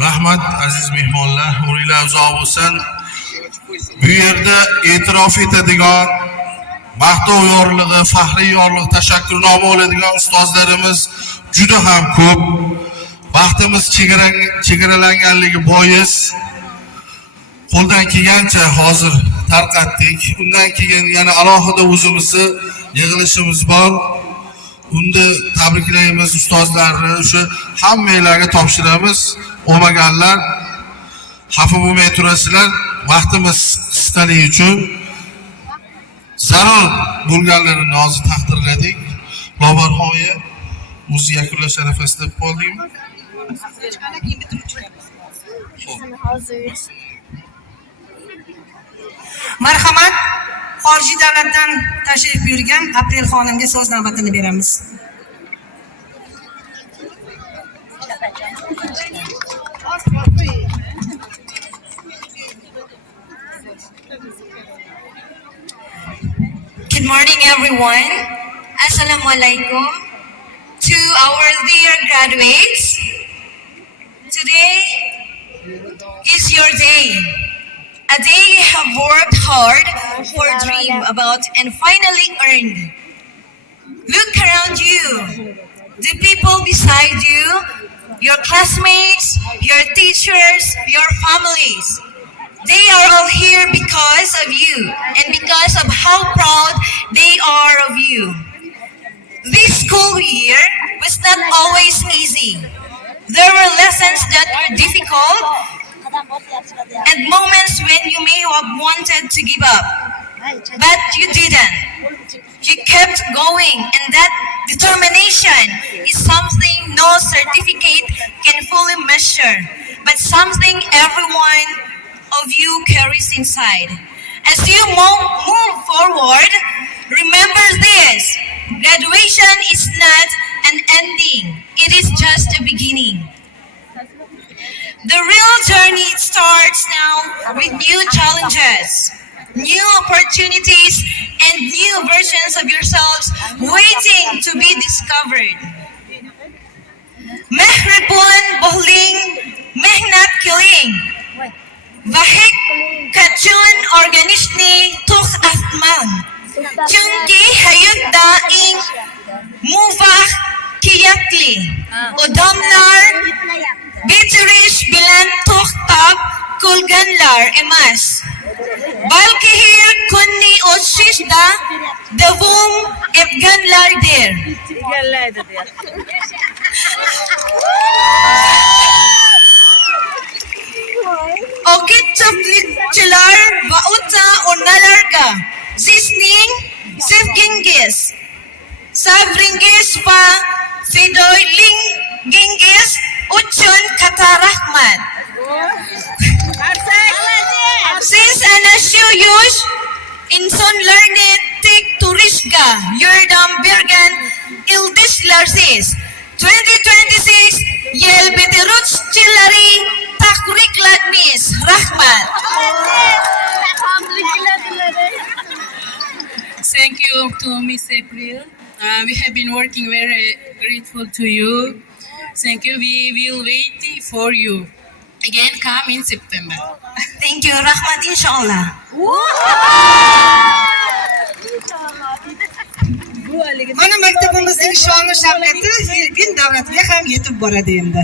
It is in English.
Rahmat aziz mehmonlar, umringlar uzoq bo'lsin. Bu yerda e'tirof etadigan, maqtov yorlig'i, faxriy yorliq, tashakkurnoma oladigan ustozlarimiz juda ham ko'p. Vaqtimiz chegaralanganligi bois qo'ldan kelgancha hozir tarqatdik. Undan keyin yana alohida o'zimizni yig'ilishimiz bor. Unda tabriklaymiz ustozlarni, o'sha hammanglarga topshiramiz. Olmaganlar xafa bo'lmay turasizlar. Vaqtimiz qisqaligi uchun zarur bo'lganlarini hozir taqdirladik. Lobarhoya o'zi yakunlash arafasida qoldingmi? Marhamat, xorijiy davlatdan tashrif buyurgan Aprel xonimga so'z navbatini beramiz. Good morning, everyone. Assalamu alaikum to our dear graduates. Today is your day. A day you have worked hard for, dream about, and finally earned. Look around you. The people beside you, your classmates, your teachers, your families. They are all here because of you and because of how proud they are of you. This school year was not always easy. There were lessons that were difficult and moments when you may have wanted to give up, but you didn't. You kept going, and that determination is something no certificate can fully measure, but something everyone of you carries inside. As you move forward, remember this: graduation is not an ending, it is just a beginning. The real journey starts now with new challenges, new opportunities, and new versions of yourselves waiting to be discovered. Mehripun bohling, mehnat kiling. Vahik kacun organisni tuk atman. Chunki hayat daing muvah kiyakli. Odamlar bitirish bilan to'xtab kulganlar emas. Balki her kunni o'tishda davom etganlardir. Okitçiler ve utta onlarga zisning sevgingis sabringis ve fidoyling gingis uchun kata rahmat. Siz ana shu yosh insonlarni tek turishga yordam bergan ildizlarsiz. 2026 yil bitiruvchilari tabriklaymiz. Rahmat. Thank you to Miss April. We have been working very grateful to you. Thank you. We will wait for you. Again, come in September. Thank you, Rahmat, inshallah. Mana maktabimizning shon-u shavkati Filippin davlatiga ham yetib boradi endi.